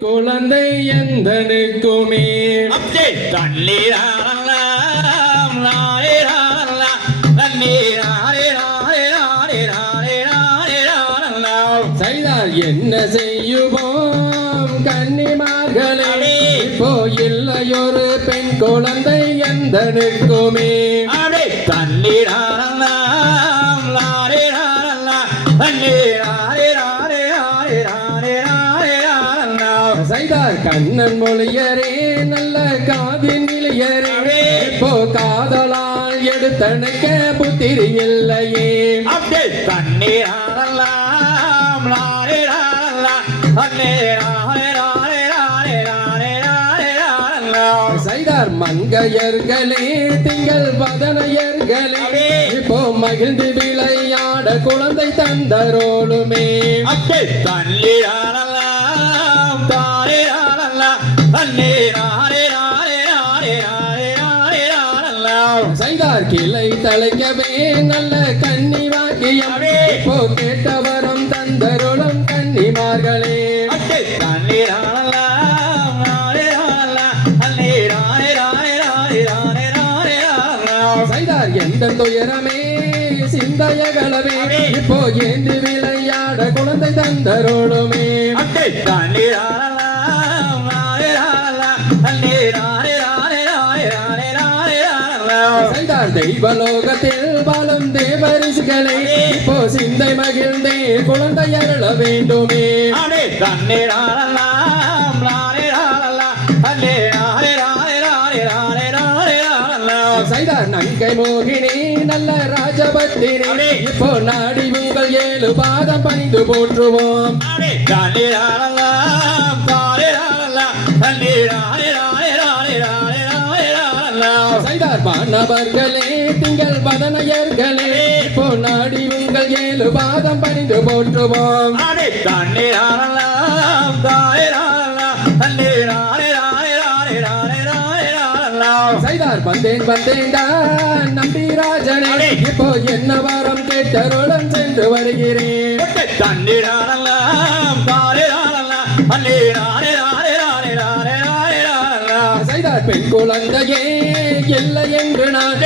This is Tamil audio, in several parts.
குழந்தை எந்தனுக்குமே. செய்தார் என்ன செய்யுவோம் கன்னிமார்களே இப்போ இல்லையொரு பெண் குழந்தை எந்தனுக்குமே தண்ணீரா தண்ணீரா கண்ணன் மொழியரே நல்ல காதின் நிலையரே இப்போ காதலால் எடுத்தணைக்க புத்திரி இல்லையே அப்படியே தண்ணீராடலாம் நாரேடாடலாம் அன்னேராடா செய்தார் மங்கையர்களே திங்கள் பதனையர்களே இப்போ மகிழ்ந்து விளையாட குழந்தை தந்தரோளுமே அப்பே தள்ளியாடலாம் சைதார் கிளை தலைக்கவே நல்ல கண்ணி வாக்கியமே. இப்போ கேட்டவரம் தந்தருளும் கண்ணிமார்களே சைதார் எந்த துயரமே சிந்தையகளவே இப்போ ஏந்தி கொண்டாட குழந்தை தந்தருளுமே தெய்வலோகத்தில் பாலும் தேவரிசுகளை இப்போ சிந்தை மகிழ்ந்தே குழந்தை அருள வேண்டுமே தண்ணீராளா சைதா நங்கை மோகினி நல்ல ராஜபத்தினி இப்போ நாடி உங்கள் ஏழு பாதம் பணிந்து போற்றுவோம் மாணவர்களே திங்கள் பதனையர்களே இப்போ நாடி உங்கள் ஏழு பாதம் பணிந்து போற்றுவோம் தானே தானே வந்தேன் வந்தேன்டா நம்பிராஜனே இப்போ என்ன வாரம் கேட்டருடன் சென்று வருகிறேன். தண்ணீரானல்லாம் பாலிரானல்லாம் அல்லீரானே பெண் குழந்தையே இல்லை என்று நான்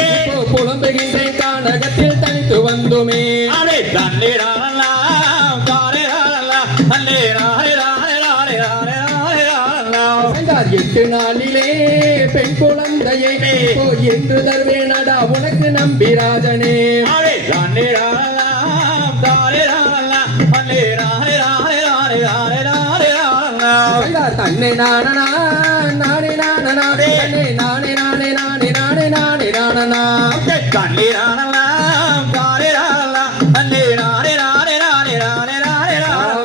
புலம்புகின்றேன். கானகத்தில் தனித்து வந்துமே. அடே தண்ணீரானல்லாம் பாலிரானல்லாம் அல்லீரா வேண்டார் எட்டு நாளிலே பெண் குழந்தையை என்று தருவேனடா உனக்கு நம்பிராஜனே ராணே ராலாம் தாரே ராலாம் அல்லே ராணே ராணே ராணே ராணே ராணே ராலாம் தன்னை நானனா நானே நானனா நானே நானே நானே நானே நானே நானே நானனா தன்னை ராணலாம் தாரே ராலாம் அல்லே ராணே ராணே ராணே ராணே ராணே